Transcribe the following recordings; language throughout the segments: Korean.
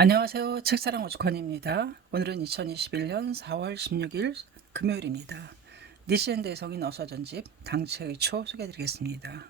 안녕하세요. 책사랑 오죽헌입니다. 오늘은 2021년 4월 16일 금요일입니다. 니시엔드의 성인 어서전집 당체의 초 소개해드리겠습니다.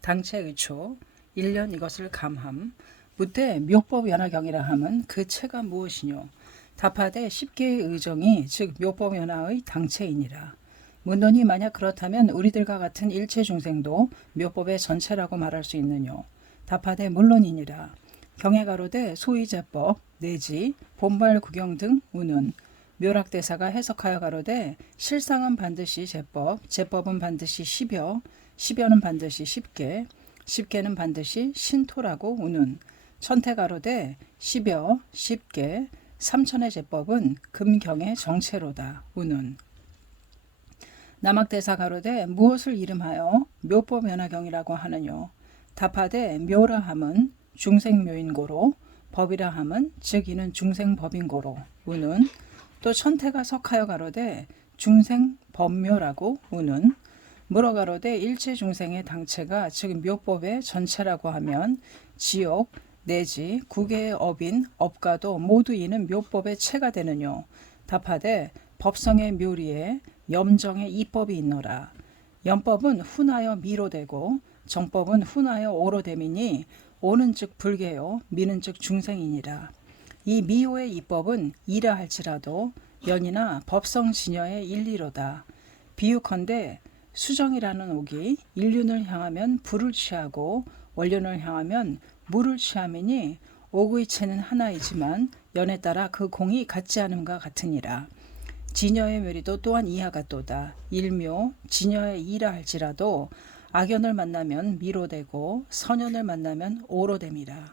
당체의 초 1년 이것을 감함 무태 묘법 연화경이라 함은 그 체가 무엇이뇨 답하되 10개의 의정이 즉 묘법 연화의 당체이니라. 문론이 만약 그렇다면 우리들과 같은 일체 중생도 묘법의 전체라고 말할 수 있느뇨 답하되 물론이니라. 경에 가로되 소위제법 내지 본발 구경 등 우는 묘락대사가 해석하여 가로되 실상은 반드시 제법, 제법은 반드시 십여, 십여는 반드시 십계, 십계는 반드시 신토라고 우는 천태 가로되 십여, 십계, 삼천의 제법은 금경의 정체로다 우는 남학대사 가로되 무엇을 이름하여 묘법 연화경이라고 하느뇨 답하되 묘라 함은 중생묘인고로 법이라 함은 즉 이는 중생법인고로 우는 또 천태가 석하여 가로되 중생법묘라고 우는 물어 가로되 일체 중생의 당체가 즉 묘법의 전체라고 하면 지옥 내지 구계의 업인 업가도 모두 이는 묘법의 체가 되느뇨 답하되 법성의 묘리에 염정의 이법이 있노라. 염법은 훈하여 미로 되고 정법은 훈하여 오로 됨이니 오는 즉 불계요 미는 즉 중생이니라. 이 미호의 이법은 이라 할지라도 연이나 법성 진여의 일리로다. 비유컨대 수정이라는 옥이 인륜을 향하면 불을 취하고 원륜을 향하면 물을 취함이니 옥의 체는 하나이지만 연에 따라 그 공이 같지 않음과 같으니라. 진여의 묘리도 또한 이하 같도다. 일묘 진여의 이라 할지라도 악연을 만나면 미로 되고 선연을 만나면 오로 됨이라.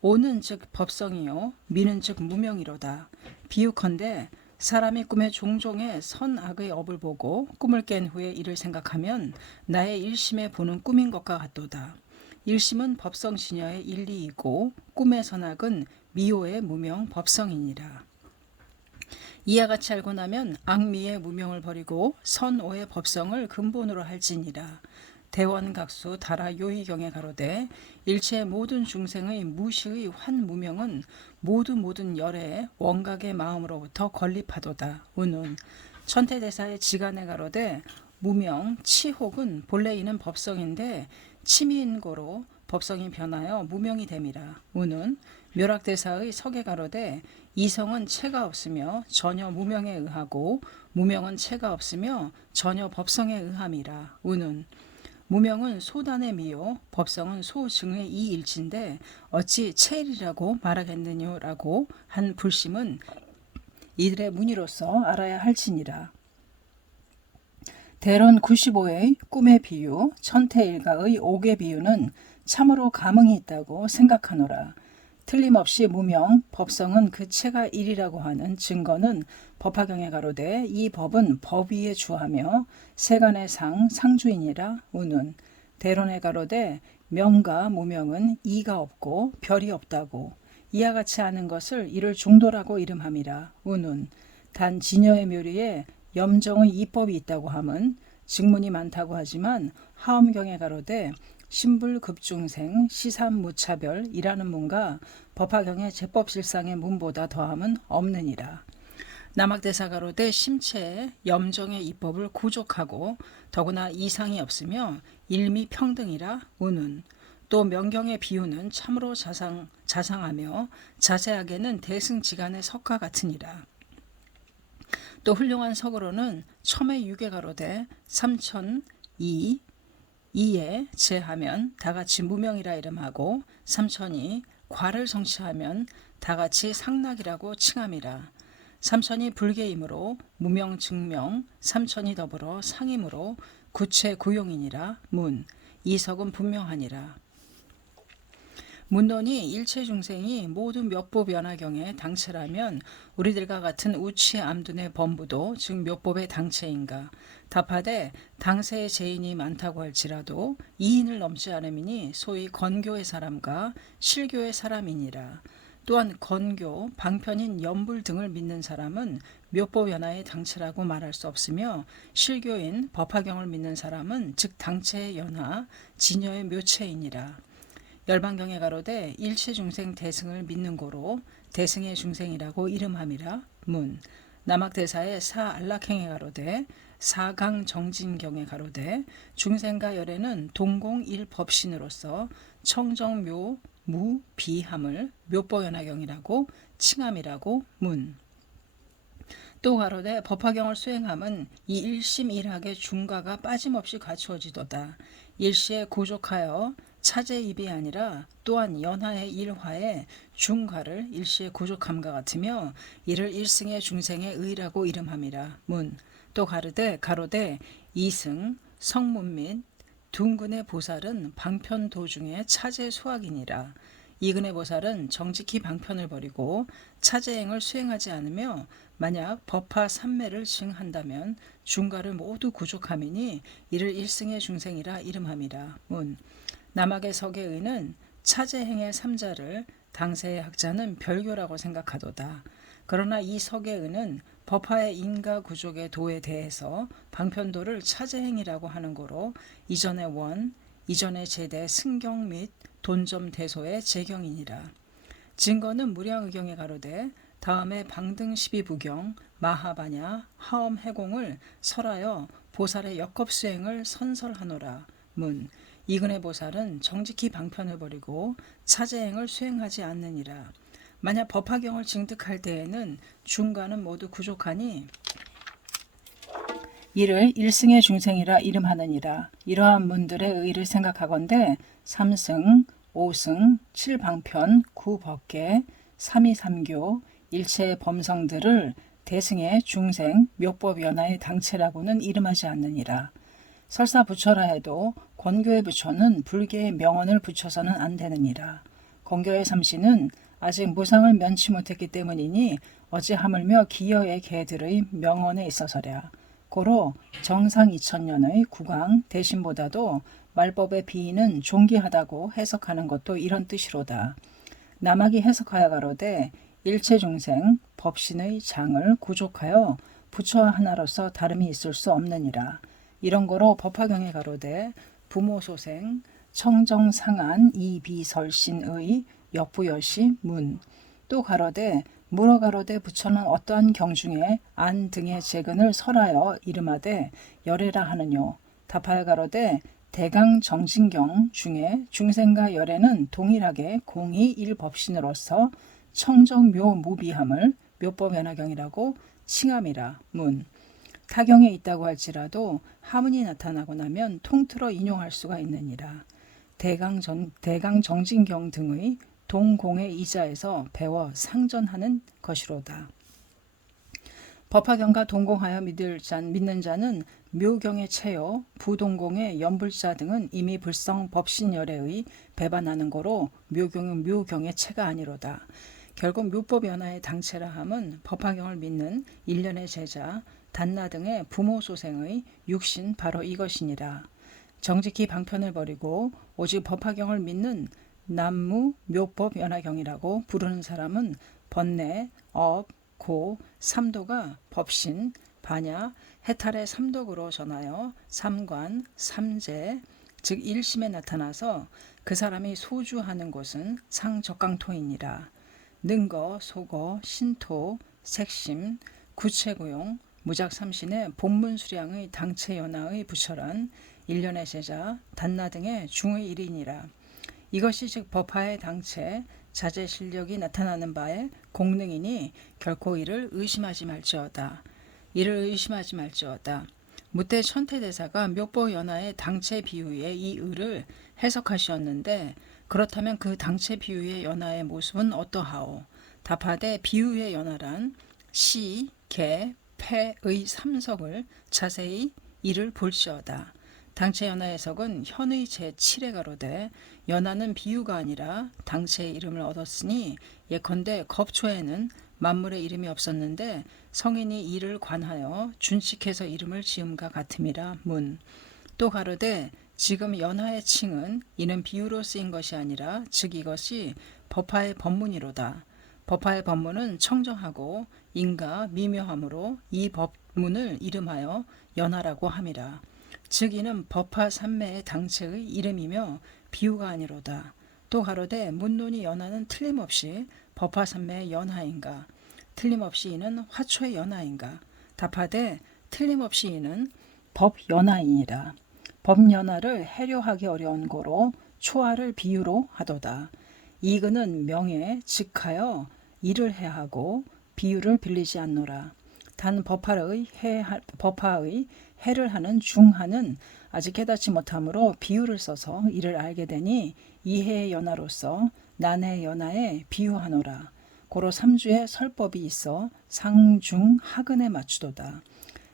오는 즉 법성이요 미는 즉 무명이로다. 비유컨대 사람이 꿈에 종종의 선악의 업을 보고 꿈을 깬 후에 이를 생각하면 나의 일심에 보는 꿈인 것과 같도다. 일심은 법성 진여의 일리이고 꿈의 선악은 미호의 무명 법성이니라. 이와 같이 알고 나면 악미의 무명을 버리고 선오의 법성을 근본으로 할지니라. 대원각수 다라 요의경에 가로되 일체 모든 중생의 무시의 환무명은 모든 열의 원각의 마음으로부터 건립하도다. 운운 천태대사의 지간에 가로되 무명 치혹은 본래 이는 법성인데 치미인고로 법성이 변하여 무명이 됨이라. 운은 묘락대사의 석에 가로되 이성은 체가 없으며 전혀 무명에 의하고 무명은 체가 없으며 전혀 법성에 의함이라. 운은 무명은 소단의 미요 법성은 소증의 이일치인데 어찌 체일이라고 말하겠느냐라고 한 불심은 이들의 문의로서 알아야 할지니라. 대론 95의 꿈의 비유 천태일가의 옥의 비유는 참으로 감흥이 있다고 생각하노라. 틀림없이 무명, 법성은 그 체가 일이라고 하는 증거는 법화경에 가로되 이 법은 법 위에 주하며 세간의 상주이니라 우는 대론에 가로되 명과 무명은 이가 없고 별이 없다고 이와 같이 하는 것을 이를 중도라고 이름함이라 우는 단 진여의 묘리에 염정의 이법이 있다고 함은 직문이 많다고 하지만 하엄경에 가로되 신불급중생 시삼무차별이라는 문과 법화경의 제법실상의 문보다 더함은 없느니라. 남학대사 가로되 심체에 염정의 이법을 구족하고 더구나 이상이 없으며 일미 평등이라 우는 또 명경의 비유는 참으로 자상하며 자세하게는 대승지간의 석과 같으니라. 또 훌륭한 석으로는 첨의 유계 가로되 삼천이 이에 제하면 다같이 무명이라 이름하고 삼천이 과를 성취하면 다같이 상락이라고 칭함이라. 삼천이 불계이므로 무명 증명 삼천이 더불어 상임으로 구체 구용이니라. 문 이석은 분명하니라. 문론이 일체 중생이 모두 묘법 연화경의 당체라면 우리들과 같은 우치 암둔의 범부도 즉 묘법의 당체인가 답하되 당세의 죄인이 많다고 할지라도 2인을 넘지 않음이니 소위 건교의 사람과 실교의 사람이니라. 또한 건교, 방편인 염불 등을 믿는 사람은 묘법 연화의 당체라고 말할 수 없으며 실교인 법화경을 믿는 사람은 즉 당체의 연화, 진여의 묘체이니라. 열반경에 가로되 일체중생 대승을 믿는 고로 대승의 중생이라고 이름함이라. 문. 남학대사의 사안락행에 가로되 사강정진경에 가로되 중생과 열애는 동공일법신으로서 청정묘 무비함을 묘법연화경이라고 칭함이라고. 문. 또 가로되 법화경을 수행함은 이 일심일학의 중가가 빠짐없이 갖추어지도다. 일시에 고족하여 차제입이 아니라 또한 연하의 일화의 중가를 일시에 고족함과 같으며 이를 일승의 중생의 의라고 이름함이라. 문. 또 가로되 이승 성문 및 둔근의 보살은 방편 도중에 차제 수학이니라. 이근의 보살은 정직히 방편을 버리고 차제행을 수행하지 않으며 만약 법화 삼매를 증한다면 중가를 모두 구족함이니 이를 일승의 중생이라 이름함이라. 문. 남학의 석의의는 차제행의 삼자를 당세의 학자는 별교라고 생각하도다. 그러나 이 석의의는 법화의 인가 구족의 도에 대해서 방편도를 차제행이라고 하는 고로 이전의 원, 이전의 제대 승경 및 돈점 대소의 제경이니라. 증거는 무량의경에 가로되 다음에 방등 12부경 마하바냐 하엄 해공을 설하여 보살의 역겁수행을 선설하노라. 문. 이근의 보살은 정직히 방편을 버리고 차제행을 수행하지 않느니라. 만약 법화경을 징득할 때에는 중가는 모두 구족하니 이를 일승의 중생이라 이름하느니라. 이러한 문들의 의를 생각하건대 3승, 5승, 7방편, 9법계, 3위3교, 일체의 범성들을 대승의 중생, 묘법연화의 당체라고는 이름하지 않느니라. 설사 부처라 해도 권교의 부처는 불교의 명언을 붙여서는 안 되느니라. 권교의 삼시는 아직 무상을 면치 못했기 때문이니 어찌 하물며 기여의 개들의 명언에 있어서랴. 고로 정상 2000년의 국왕 대신보다도 말법의 비위는 존귀하다고 해석하는 것도 이런 뜻이로다. 남학이 해석하여 가로되 일체중생 법신의 장을 구족하여 부처 하나로서 다름이 있을 수 없느니라. 이런 거로 법화경에 가로되 부모소생 청정상안 이비설신의 역부여시. 문. 또 가로되 물어 가로되 부처는 어떠한 경 중에 안 등의 재근을 설하여 이름하되 열애라 하느뇨. 답하여 가로되 대강정진경 중에 중생과 열애는 동일하게 공이 일법신으로서 청정묘 무비함을 묘법연화경이라고 칭함이라. 문. 타경에 있다고 할지라도 하문이 나타나고 나면 통틀어 인용할 수가 있느니라. 대강정진경 등의 동공의 이자에서 배워 상전하는 것이로다. 법화경과 동공하여 믿는 자는 묘경의 체요, 부동공의 연불자 등은 이미 불성 법신열애의 배반하는 거로 묘경은 묘경의 체가 아니로다. 결국 묘법연화의 당체라 함은 법화경을 믿는 일련의 제자, 단나 등의 부모소생의 육신 바로 이것이니라. 정직히 방편을 버리고 오직 법화경을 믿는 남무 묘법연화경이라고 부르는 사람은 번뇌, 업, 고, 삼도가 법신, 반야, 해탈의 삼독으로 전하여 삼관, 삼재, 즉 일심에 나타나서 그 사람이 소주하는 곳은 상적강토이니라. 능거, 소거, 신토, 색심, 구체고용, 무작삼신의 본문수량의 당체연화의 부처란 일련의 제자, 단나 등의 중의 일이니라. 이것이 즉 법화의 당체, 자제 실력이 나타나는 바에 공능이니 결코 이를 의심하지 말지어다. 이를 의심하지 말지어다. 무때 천태대사가 묘법연화의 당체 비유의 이 의를 해석하시었는데 그렇다면 그 당체 비유의 연화의 모습은 어떠하오? 답하되 비유의 연화란 시, 개, 패의 삼석을 자세히 이를 볼지어다. 당체 연화 해석은 현의 제7에 가로되 연화는 비유가 아니라 당체의 이름을 얻었으니 예컨대 겁초에는 만물의 이름이 없었는데 성인이 이를 관하여 준칙해서 이름을 지음과 같음이라. 문. 또 가로되 지금 연화의 칭은 이는 비유로 쓰인 것이 아니라 즉 이것이 법화의 법문이로다. 법화의 법문은 청정하고 인가 미묘함으로 이 법문을 이름하여 연화라고 함이라. 즉 이는 법화 삼매의 당체의 이름이며 비유가 아니로다. 또 가로되 문론이 연하는 틀림없이 법화삼매의 연하인가? 틀림없이 이는 화초의 연하인가? 답하되 틀림없이 이는 법연하이니라. 법연하를 해료하기 어려운 고로 초하를 비유로 하도다. 이근은 명예 즉하여 일을 해하고 비유를 빌리지 않노라. 단 법화의 해를 하는 중하는 아직 깨닫지 못하므로 비유를 써서 이를 알게 되니 이해의 연하로서 난해의 연하에 비유하노라. 고로 삼주에 설법이 있어 상중하근에 맞추도다.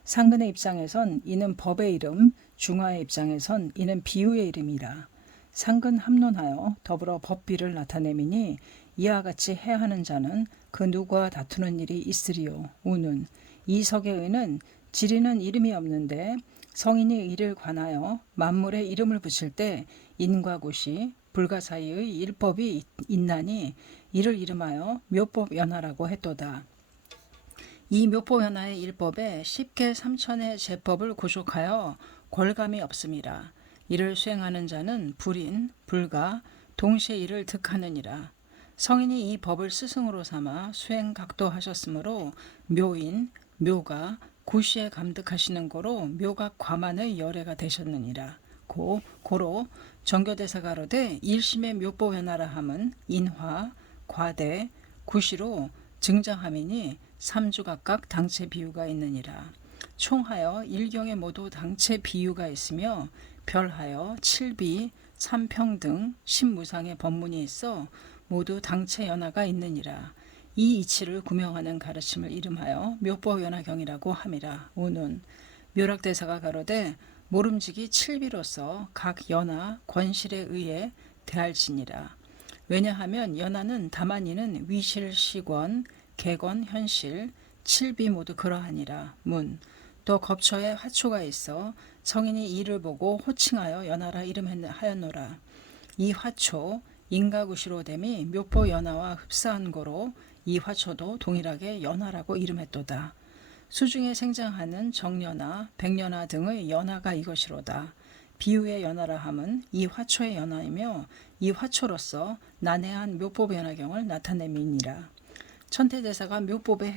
상근의 입장에선 이는 법의 이름, 중하의 입장에선 이는 비유의 이름이라. 상근 합론하여 더불어 법비를 나타내미니 이와 같이 해하는 자는 그 누구와 다투는 일이 있으리요. 우는 이석의 의는 지리는 이름이 없는데 성인이 이를 관하여 만물에 이름을 붙일 때 인과 구시 불가 사이의 일법이 있나니 이를 이름하여 묘법연하라고 했도다. 이 묘법연하의 일법에 쉽게 삼천의 제법을 구족하여 골감이 없음이라. 이를 수행하는 자는 불인, 불가, 동시에 이를 득하느니라. 성인이 이 법을 스승으로 삼아 수행 각도하셨으므로 묘인, 묘가, 구시에 감득하시는 고로 묘각 과만의 열애가 되셨느니라. 고로 정교대사가 가로되 일심의 묘법연하라 함은 인화, 과대, 구시로 증장함이니 삼주 각각 당체 비유가 있느니라. 총하여 일경에 모두 당체 비유가 있으며 별하여 칠비, 삼평 등 신무상의 법문이 있어 모두 당체 연하가 있느니라. 이 이치를 구명하는 가르침을 이름하여 묘법연하경이라고 함이라. 오는 묘락대사가 가로되 모름지기 칠비로서 각 연하 권실에 의해 대할지니라. 왜냐하면 연하는 다만 이는 위실, 시권, 개권, 현실, 칠비 모두 그러하니라. 문. 또 겁처에 화초가 있어 성인이 이를 보고 호칭하여 연하라 이름하였노라. 이 화초 인가구시로 됨이 묘법 연하와 흡사한 고로 이 화초도 동일하게 연하라고 이름했도다. 수중에 생장하는 정연하, 백연하 등의 연하가 이것이로다. 비유의 연하라 함은 이 화초의 연하이며 이 화초로서 난해한 묘법 연하경을 나타냄이니라. 천태대사가 묘법의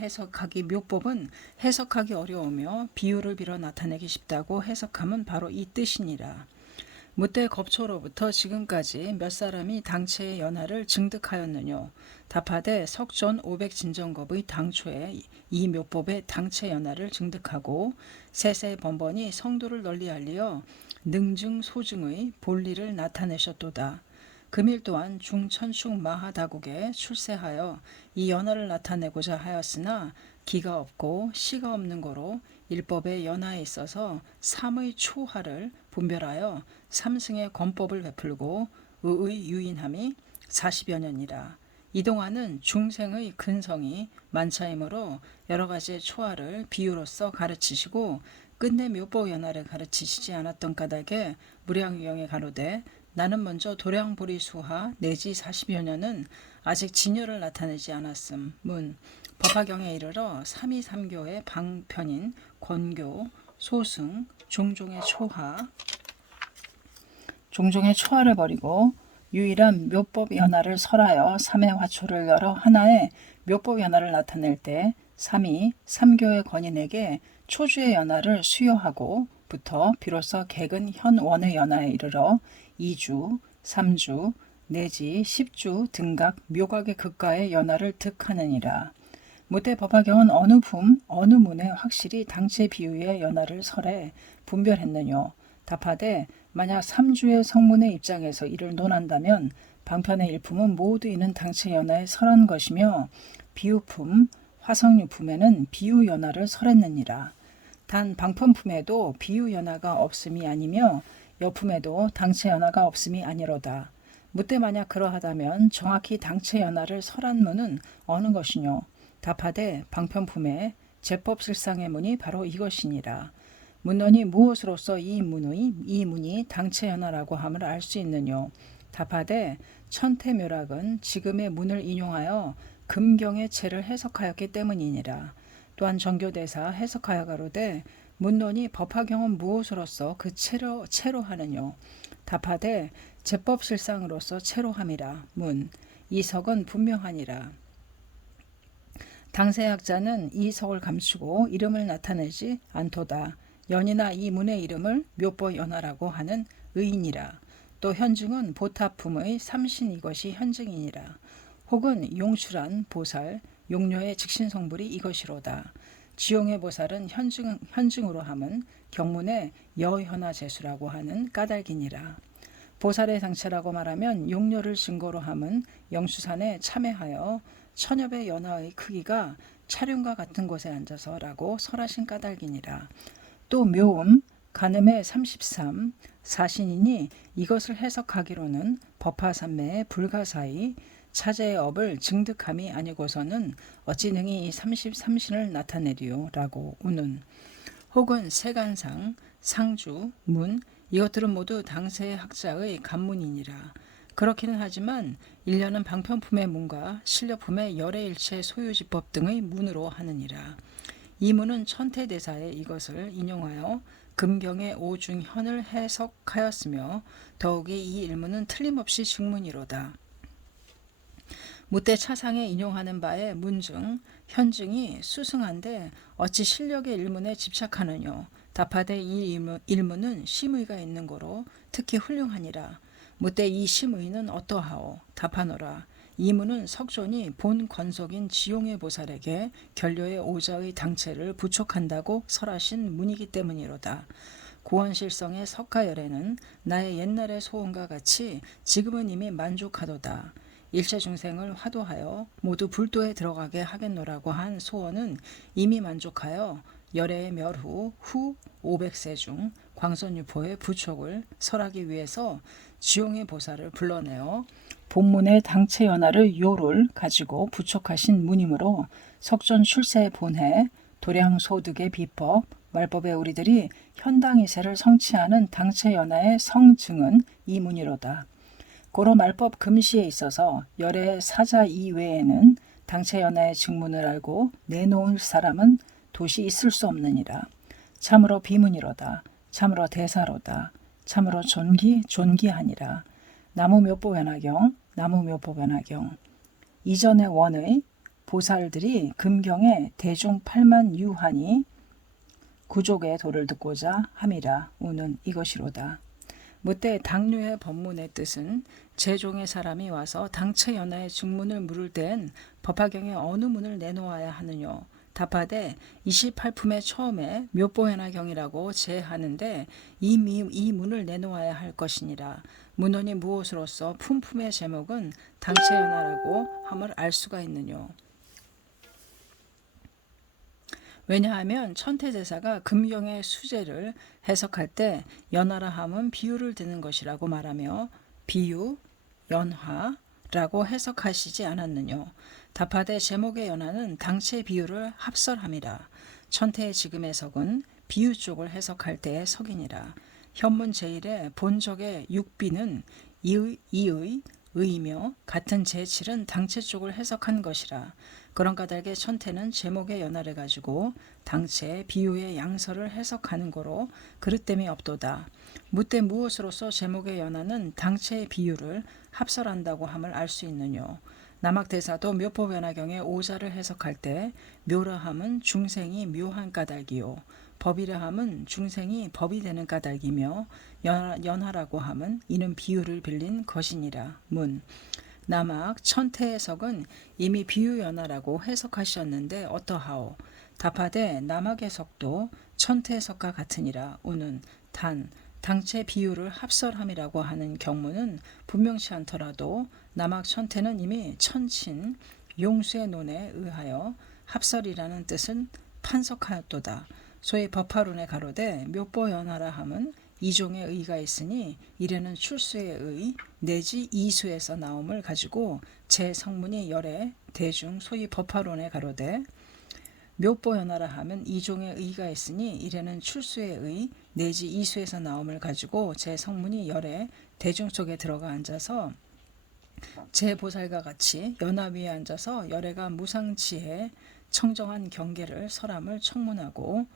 묘법은 해석하기 어려우며 비유를 빌어 나타내기 쉽다고 해석함은 바로 이 뜻이니라. 무때 겁초로부터 지금까지 몇 사람이 당체의 연하를 증득하였느뇨. 답하되 석존 500진정겁의 당초에 이 묘법의 당체 연하를 증득하고 세세 번번이 성도를 널리 알리어 능증 소증의 본리를 나타내셨도다. 금일 또한 중천축 마하다국에 출세하여 이 연하를 나타내고자 하였으나 기가 없고 시가 없는 거로 일법의 연하에 있어서 삼의 초하를 분별하여 삼승의 권법을 베풀고 의의 유인함이 40여 년이라. 이동하는 중생의 근성이 만차이므로 여러 가지의 초하를 비유로서 가르치시고 끝내 묘법 연하를 가르치시지 않았던 까닭에 무량유경에 가로되 나는 먼저 도량보리수하 내지 40여 년은 아직 진열을 나타내지 않았음. 문. 법화경에 이르러 삼위삼교의 방편인 권교, 소승, 종종의 초하를 버리고 유일한 묘법 연하를 설하여 삼의 화초를 열어 하나의 묘법 연하를 나타낼 때 삼위, 삼교의 권인에게 초주의 연하를 수여하고부터 비로소 객은 현원의 연하에 이르러 2주, 3주, 내지 10주 등각 묘각의 극가의 연하를 득하느니라. 무대 법화경은 어느 어느 문에 확실히 당체 비유의 연하를 설해 분별했느뇨. 답하되 만약 3주의 성문의 입장에서 이를 논한다면 방편의 일품은 모두 이는 당체 연하에 설한 것이며 비유품, 화성유품에는 비유 연하를 설했느니라. 단 방편품에도 비유 연하가 없음이 아니며 여품에도 당체 연하가 없음이 아니로다. 무때 만약 그러하다면 정확히 당체 연하를 설한 문은 어느 것이뇨? 답하되 방편품에 제법실상의 문이 바로 이것이니라. 문론이 무엇으로서 이 문이 당체 연하라고 함을 알 수 있느뇨? 답하되 천태묘락은 지금의 문을 인용하여 금경의 체를 해석하였기 때문이니라. 또한 정교대사 해석하여 가로되 문론이 법화경은 무엇으로서 그 체로 하느뇨? 답하되 제법실상으로서 채로함이라. 문. 이 석은 분명하니라. 당세학자는 이 석을 감추고 이름을 나타내지 않도다. 연이나 이 문의 이름을 묘보연화라고 하는 의인이라. 또 현증은 보타품의 삼신 이것이 현증이니라. 혹은 용출한 보살, 용료의 직신성불이 이것이로다. 지용의 보살은 현증으로 함은 경문의 여현화재수라고 하는 까닭이니라. 보살의 상체라고 말하면 용료를 증거로 함은 영수산에 참회하여 천엽의 연화의 크기가 차륜과 같은 곳에 앉아서라고 설하신 까닭이니라. 또 묘음, 간음의 33, 사신이니 이것을 해석하기로는 법화삼매의 불가사의 차제의 업을 증득함이 아니고서는 어찌 능히 이 33신을 나타내리요 라고 우는. 혹은 세간상, 상주, 문 이것들은 모두 당세의 학자의 간문이니라. 그렇기는 하지만 일련은 방편품의 문과 실력품의 열애일체 소유지법 등의 문으로 하느니라. 이 문은 천태대사의 이것을 인용하여 금경의 오중현을 해석하였으며 더욱이 이 일문은 틀림없이 증문이로다. 무때 차상에 인용하는 바의 문증, 현증이 수승한데 어찌 실력의 일문에 집착하느뇨. 답하되 이 일문은 심의가 있는 거로 특히 훌륭하니라. 무때 이 심의는 어떠하오. 답하노라. 이 문은 석존이 본 건속인 지용의 보살에게 결료의 오자의 당체를 부촉한다고 설하신 문이기 때문이로다. 고원실성의 석가열에는 나의 옛날의 소원과 같이 지금은 이미 만족하도다. 일체 중생을 화도하여 모두 불도에 들어가게 하겠노라고 한 소원은 이미 만족하여 열애의 멸후 후 500세 중 광선유포의 부촉을 설하기 위해서 지용의 보살을 불러내어 본문의 당체 연화를 요를 가지고 부촉하신 문이므로 석존 출세의 본해 도량소득의 비법 말법에 우리들이 현당이세를 성취하는 당체 연화의 성증은 이 문이로다. 고로 말법 금시에 있어서 열의 사자 이외에는 당체 연화의 증문을 알고 내놓을 사람은 도시 있을 수 없느니라. 참으로 비문이로다. 참으로 대사로다. 참으로 존귀하니라. 나무묘법연화경, 나무묘법연화경. 이전의 원의 보살들이 금경에 대중 8만 유하니 구족의 도를 듣고자 함이라. 우는 이것이로다. 무때 당류의 법문의 뜻은 제종의 사람이 와서 당체 연화의 증문을 물을 땐 법화경에 어느 문을 내놓아야 하느뇨. 답하되 28품의 처음에 묘보연화경이라고 제하는데 이 문을 내놓아야 할 것이니라. 문헌이 무엇으로서 품품의 제목은 당체연화라고 함을 알 수가 있느뇨. 왜냐하면 천태제사가 금경의 수제를 해석할 때 연화라 함은 비유를 드는 것이라고 말하며 비유, 연화라고 해석하시지 않았느뇨. 답하되 제목의 연화는 당체 비유를 합설함이라. 천태의 지금의 석은 비유 쪽을 해석할 때의 석이니라. 현문 제1의 본적의 육비는 이의, 의이며 같은 제7은 당체 쪽을 해석한 것이라. 그런 까닭에 천태는 제목의 연화를 가지고 당체 비유의 양설을 해석하는 거로 그릇됨이 없도다. 무때 무엇으로서 제목의 연화는 당체의 비유를 합설한다고 함을 알 수 있느뇨. 남학대사도 묘법연화경의 오자를 해석할 때 묘라 함은 중생이 묘한 까닭이요. 법이라 함은 중생이 법이 되는 까닭이며 연화라고 함은 이는 비유를 빌린 것이니라. 문. 남학 천태의 석은 이미 비유연화라고 해석하셨는데 어떠하오. 답하되 남학의 석도 천태의 석과 같으니라. 우는 단 당체 비유를 합설함이라고 하는 경문은 분명치 않더라도 남학 천태는 이미 천친 용수의 논에 의하여 합설이라는 뜻은 판석하였도다. 소위 법화론에 가로되 묘보연화라 함은 이종의 의가 있으니 이래는 출수의 의 내지 이수에서 나옴을 가지고 제 성문이 열애 대중 소위 법화론에 가로되 묘보연화라 하면 이종의 의가 있으니 이래는 출수의 의 내지 이수에서 나옴을 가지고 제 성문이 열애 대중 속에 들어가 앉아서 제보살과 같이 연화 위에 앉아서 열애가 무상치에 청정한 경계를 설함을 청문하고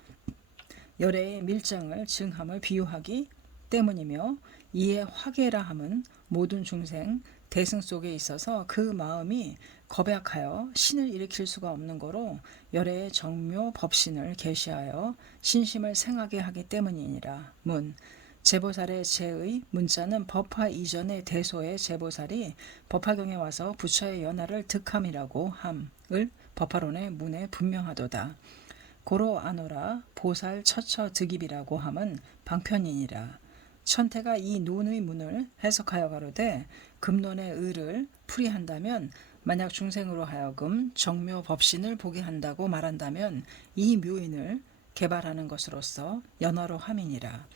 열애의 밀장을 증함을 비유하기 때문이며 이에 화계라 함은 모든 중생 대승 속에 있어서 그 마음이 겁약하여 신을 일으킬 수가 없는 거로 열애의 정묘 법신을 계시하여 신심을 생하게 하기 때문이니라. 문 제보살의 제의 문자는 법화 이전의 대소의 제보살이 법화경에 와서 부처의 연하를 득함이라고 함을 법화론의 문에 분명하도다. 고로 아노라 보살 처처 득입이라고 함은 방편이니라. 천태가 이 논의 문을 해석하여 가로되 금론의 의를 풀이한다면 만약 중생으로 하여금 정묘 법신을 보게 한다고 말한다면 이 묘인을 개발하는 것으로서 연화로 함이니라.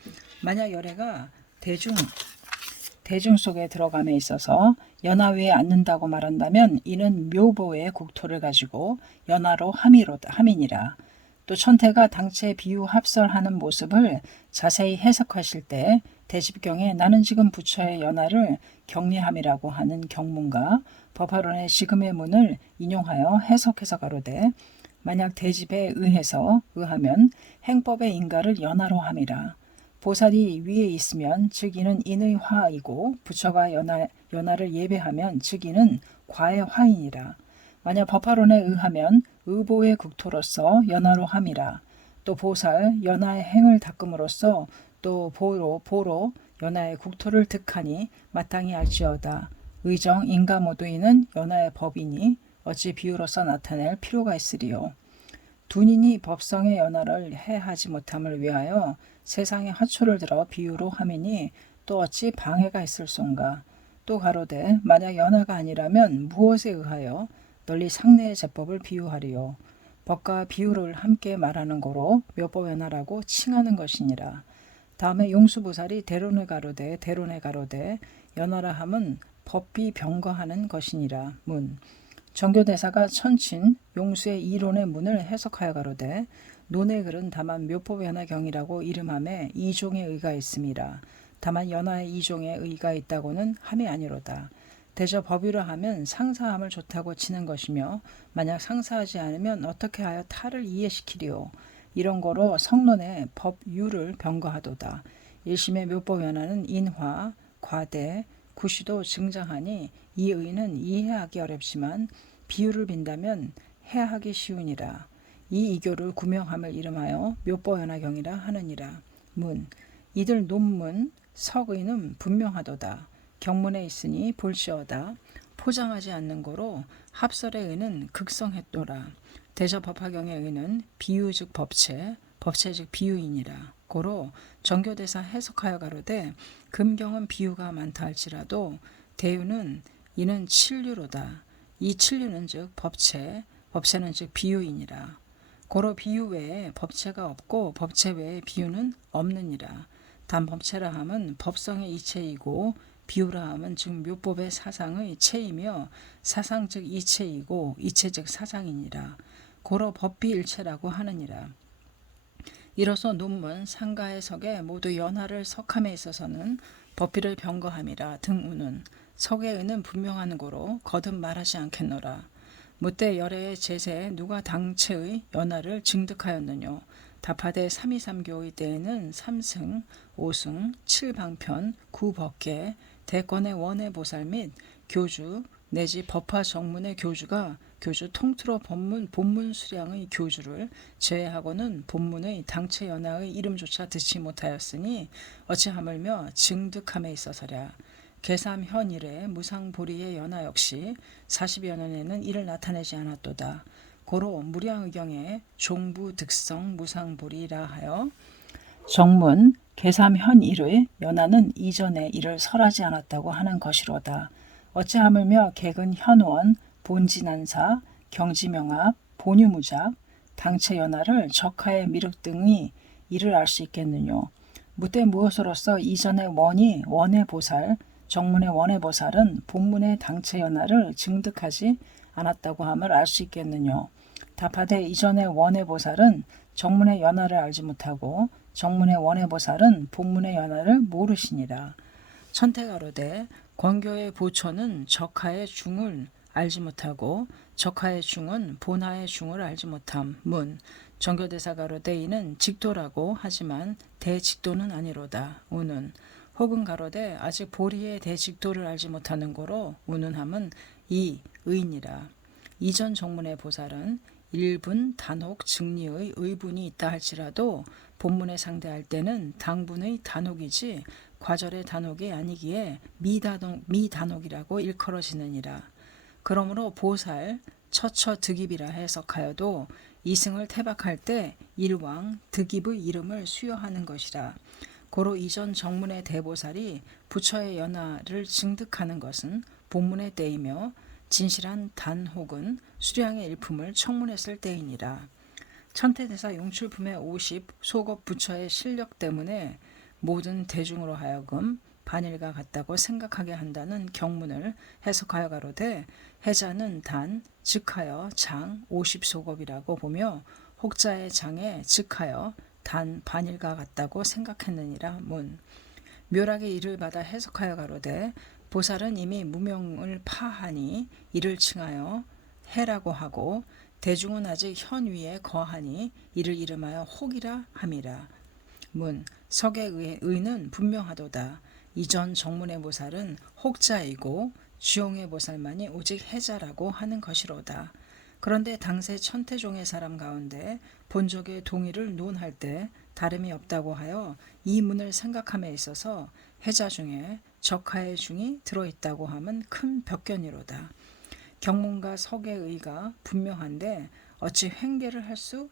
만약 열애가 대중 속에 들어감에 있어서 연화 위에 앉는다고 말한다면 이는 묘보의 국토를 가지고 연화로 함이니라. 또 천태가 당체 비유 합설하는 모습을 자세히 해석하실 때 대집경에 나는 지금 부처의 연하를 경리함이라고 하는 경문과 법화론의 지금의 문을 인용하여 해석해서 가로되 만약 대집에 의하면 행법의 인가를 연하로 함이라. 보살이 위에 있으면 즉 이는 인의 화이고 부처가 연하를 예배하면 즉 이는 과의 화이니라. 만약 법화론에 의하면 의보의 국토로서 연하로 함이라. 또 보살 연하의 행을 닦음으로써 또 보로 연하의 국토를 득하니 마땅히 알지어다. 의정 인가 모두이는 연하의 법이니 어찌 비유로서 나타낼 필요가 있으리요. 둔인이 법성의 연하를 해하지 못함을 위하여 세상의 화초를 들어 비유로 함이니 또 어찌 방해가 있을손가. 또 가로되 만약 연하가 아니라면 무엇에 의하여 널리 상례의 제법을 비유하리요. 법과 비유를 함께 말하는 거로 묘법연하라고 칭하는 것이니라. 다음에 용수보살이 대론에 가로되 연하라 함은 법비 병거하는 것이니라. 문 정교대사가 천친 용수의 이론의 문을 해석하여 가로되 논의 글은 다만 묘법연하경이라고 이름함에 이종의 의가 있음이라. 다만 연하의 이종의 의가 있다고는 함이 아니로다. 대저 법유라 하면 상사함을 좋다고 치는 것이며 만약 상사하지 않으면 어떻게 하여 타를 이해시키리요. 이런 거로 성론의 법유를 병거하도다. 일심의 묘법연하는 인화, 과대, 구시도 증장하니 이 의는 이해하기 어렵지만 비유를 빈다면 해하기 쉬우니라. 이 이교를 구명함을 이름하여 묘법연하경이라 하느니라. 문 이들 논문 석의는 분명하도다. 경문에 있으니 볼시어다. 포장하지 않는 거로 합설의 의는 극성했도라. 대저법화경의 의는 비유 즉 법체, 법체 즉 비유이니라. 고로 정교대사 해석하여 가로되 금경은 비유가 많다 할지라도 대유는 이는 칠류로다. 이 칠류는 즉 법체, 법체는 즉 비유이니라. 고로 비유 외에 법체가 없고 법체 외에 비유는 없느니라. 단 법체라 함은 법성의 이체이고 비유라 함은 즉 묘법의 사상의 체이며 사상 즉 이체이고 이체 즉 사상이니라. 고로 법비일체라고 하느니라. 이로써 논문 상가의 석에 모두 연하를 석함에 있어서는 법비를 병거함이라 등우는 석의 의는 분명한 고로 거듭 말하지 않겠노라. 무때 열애의 제세에 누가 당체의 연하를 증득하였느뇨. 답하되 323교의 때에는 3승, 5승, 7방편, 9법계, 대권의 원의 보살 및 교주 내지 법화 정문의 교주가 교주 통틀어 본문 수량의 교주를 제외하고는 본문의 당체 연하의 이름조차 듣지 못하였으니 어찌하물며 증득함에 있어서랴. 계삼 현일의 무상보리의 연하 역시 40여 년에는 이를 나타내지 않았도다. 고로 무량의경의 종부 득성 무상보리라 하여 정문 계삼현일의 연하는 이전에 이를 설하지 않았다고 하는 것이로다. 어찌하물며 객은 현원, 본진안사, 경지명합, 본유무작, 당체연하를 적하의 미륵 등이 이를 알 수 있겠느뇨. 무때 무엇으로서 이전의 원의 보살, 정문의 원의 보살은 본문의 당체연하를 증득하지 않았다고 함을 알 수 있겠느뇨. 답하되 이전의 원의 보살은 정문의 연하를 알지 못하고 정문의 원의 보살은 본문의 연하를 모르시니라. 천태가로되 권교의 보초는 적하의 중을 알지 못하고 적하의 중은 본하의 중을 알지 못함. 문 정교대사 가로되 이는 직도라고 하지만 대직도는 아니로다. 우는 혹은 가로되 아직 보리의 대직도를 알지 못하는 고로 우는함은 이 의니라. 이전 정문의 보살은 일분 단혹 증리의 의분이 있다 할지라도 본문에 상대할 때는 당분의 단혹이지 과절의 단혹이 아니기에 미단혹이라고 일컬어지느니라. 그러므로 보살 처처 득입이라 해석하여도 이승을 태박할 때 일왕 득입의 이름을 수여하는 것이라. 고로 이전 정문의 대보살이 부처의 연하를 증득하는 것은 본문의 때이며 진실한 단혹은 수량의 일품을 청문했을 때이니라. 천태대사 용출품의 50 소급 부처의 실력 때문에 모든 대중으로 하여금 반일과 같다고 생각하게 한다는 경문을 해석하여 가로되 해자는 단 즉하여 장 50소급이라고 보며 혹자의 장에 즉하여 단 반일과 같다고 생각했느니라. 문 묘락의 일을 받아 해석하여 가로되 보살은 이미 무명을 파하니 이를 칭하여 해라고 하고 대중은 아직 현 위에 거하니 이를 이름하여 혹이라 함이라. 문 석의 의는 분명하도다. 이전 정문의 보살은 혹자이고 주용의 보살만이 오직 해자라고 하는 것이로다. 그런데 당세 천태종의 사람 가운데 본적의 동의를 논할 때 다름이 없다고 하여 이 문을 생각함에 있어서 해자 중에 적하의 중이 들어있다고 함은 큰 벽견이로다. 경문과 석의 의가 분명한데 어찌 횡계를 할 수